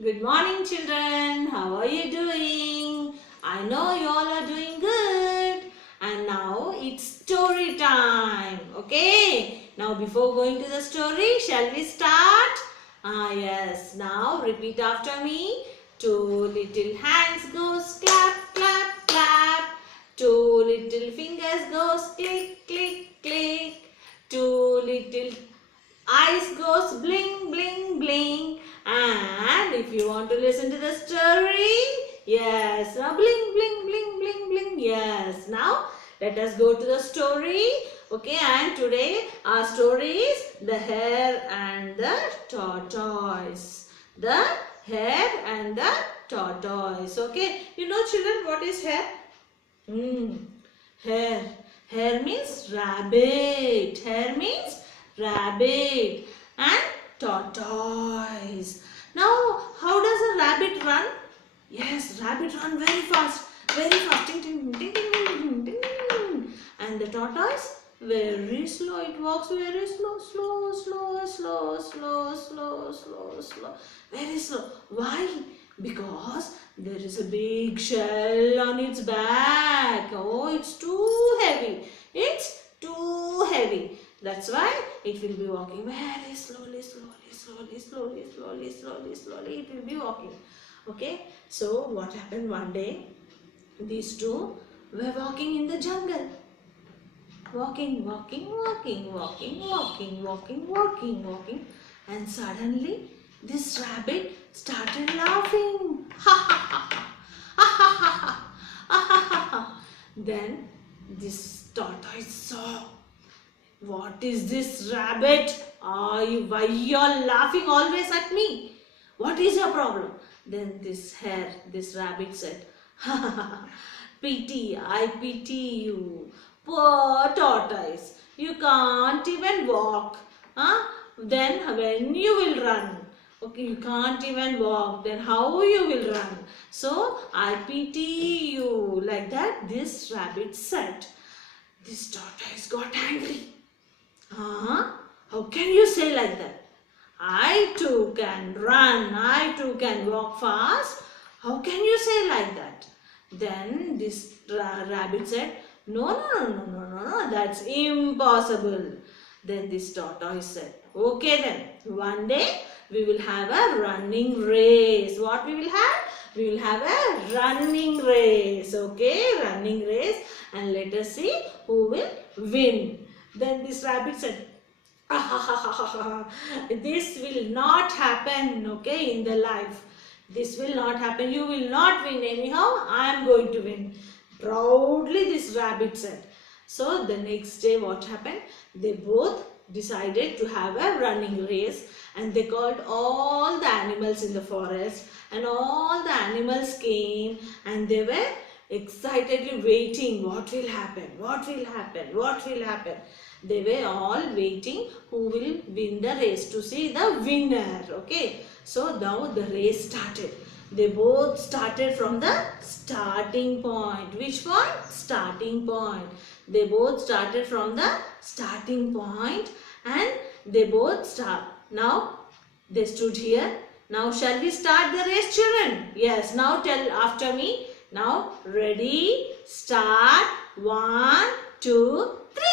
Good morning, children. How are you doing? I know you all are doing good. And now it's story time. Okay. Now, before going to the story, shall we start? Yes. Now, repeat after me. Two little hands goes clap, clap, clap. Two little fingers goes click, click, click. Two little eyes goes bling, bling, bling. And if you want to listen to the story, yes, now bling, bling, bling, bling, bling, yes. Now let us go to the story. Okay, and today our story is the hare and the tortoise. The hare and the tortoise. Okay, you know children, what is hare? Hare. Hare means rabbit. Hare means rabbit. And tortoise. Now, how does a rabbit run? Yes, rabbit run very fast. Very fast. Ting, ting, ting, ting, ting, ting, ting, ting. And the tortoise? Very slow. It walks very slow, slow, slow, slow, slow, slow, slow, slow. Very slow. Why? Because there is a big shell on its back. Oh, it's too heavy. It's too heavy. That's why it will be walking very slowly, slowly, slowly, slowly, slowly, slowly, slowly. It will be walking. Okay. So what happened one day? These two were walking in the jungle. Walking, walking, walking, walking, walking, walking, walking, walking. And suddenly this rabbit started laughing. Ha ha ha ha. Ha ha ha ha. Ha ha ha ha. Then this tortoise saw, what is this rabbit? Why you're laughing always at me? What is your problem? Then this rabbit said, ha ha ha. Pity, I pity you. Poor tortoise, you can't even walk. Huh? Then when you will run? Okay, you can't even walk. Then how you will run? So I pity you. Like that, this rabbit said. This tortoise got angry. Huh? How can you say like that? I too can run. I too can walk fast. How can you say like that? Then this rabbit said, no, no, no, no, no, no, no, that's impossible. Then this tortoise said, okay then, one day we will have a running race. What we will have? We will have a running race. Okay, running race. And let us see who will win. Then this rabbit said, this will not happen, okay, in the life. This will not happen. You will not win anyhow. I am going to win. Proudly this rabbit said. So the next day what happened? They both decided to have a running race and they called all the animals in the forest and all the animals came and they were excitedly waiting. What will happen? What will happen? What will happen? They were all waiting who will win the race to see the winner. Okay. So now the race started. They both started from the starting point. Which point? Starting point. They both started from the starting point and they both start. Now they stood here. Now shall we start the race, children? Yes. Now tell after me. Now ready, start, 1, 2, 3.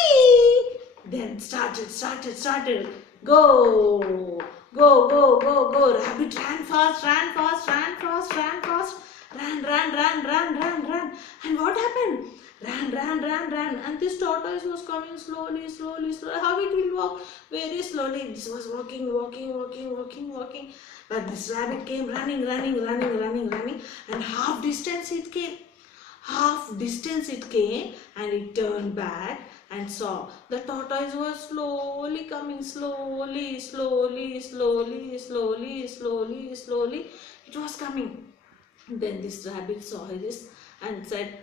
Then started. Go. Go, go, go, go. Rabbit ran fast, ran fast, ran fast, ran fast. Ran. And what happened? Ran. And this tortoise was coming slowly. How it will walk? Very slowly. This was walking. But this rabbit came running. And half distance it came and it turned back and saw the tortoise was slowly coming, slowly. It was coming. Then this rabbit saw this and said,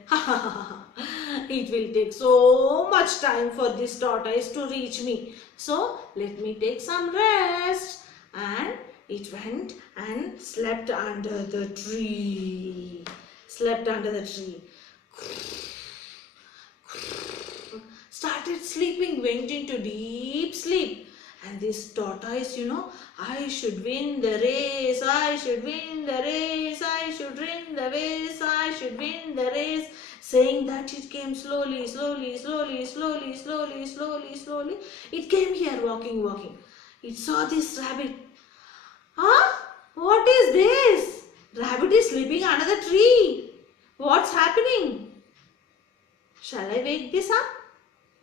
it will take so much time for this tortoise to reach me. So let me take some rest. And it went and slept under the tree. Started sleeping, went into deep sleep. And this tortoise, I should win the race, I should win the race, I should win the race, I should win the race. Saying that, it came slowly, slowly, slowly, slowly, slowly, slowly, slowly. It came here walking, walking. It saw this rabbit. Huh? What is this? Rabbit is sleeping under the tree. What's happening? Shall I wake this up?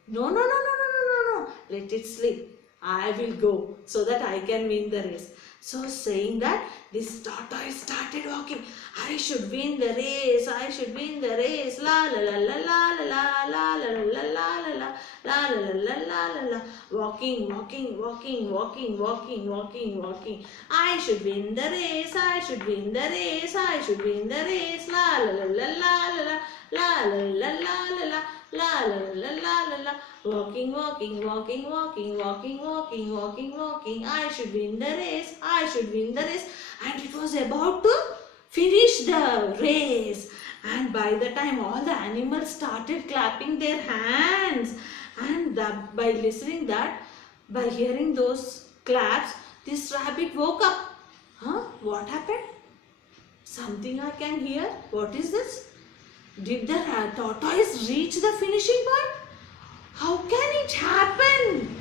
No, no, no, no, no, no, no, no. Let it sleep. I will go so that I can win the race. So saying that, this tortoise started walking. I should win the race. I should win the race. La la la la la la la la la la la la la la la la la la. Walking, walking, walking, walking, walking, walking, walking. I should win the race. I should win the race. I should win the race. La la la la la la la la la la la la. La la la la la la. Walking, walking, walking, walking, walking, walking, walking, walking. I should win the race. I should win the race. And it was about to finish the race. And by the time all the animals started clapping their hands, and by listening that, by hearing those claps, this rabbit woke up. Huh? What happened? Something I can hear. What is this? Did the tortoise reach the finishing point? How can it happen?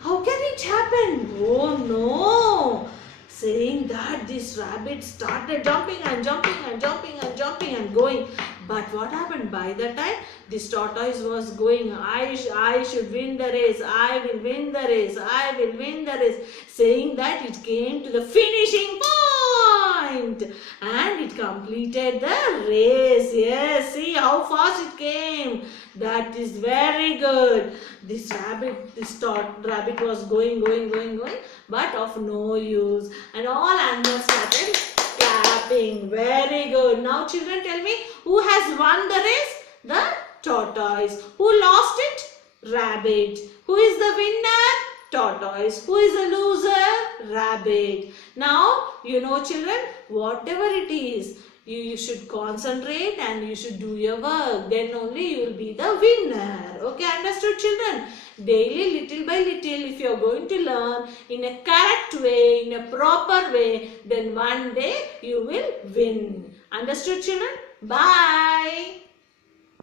How can it happen? Oh no! Saying that, this rabbit started jumping and jumping and jumping and jumping and going. But what happened? By the time this tortoise was going, I should win the race. I will win the race. I will win the race. Saying that, it came to the finishing point and it completed the race. Yes, see how fast it came. That is very good. This rabbit was going, but of no use. And all animals started clapping. Very good. Now children, tell me, who has won the race? The tortoise. Who lost it? Rabbit. Who is the winner? Tortoise. Who is the loser? Rabbit. Now, children, whatever it is, you should concentrate and you should do your work. Then only you will be the winner. Okay, understood children? Daily, little by little, if you are going to learn in a correct way, in a proper way, then one day you will win. Understood children? Bye.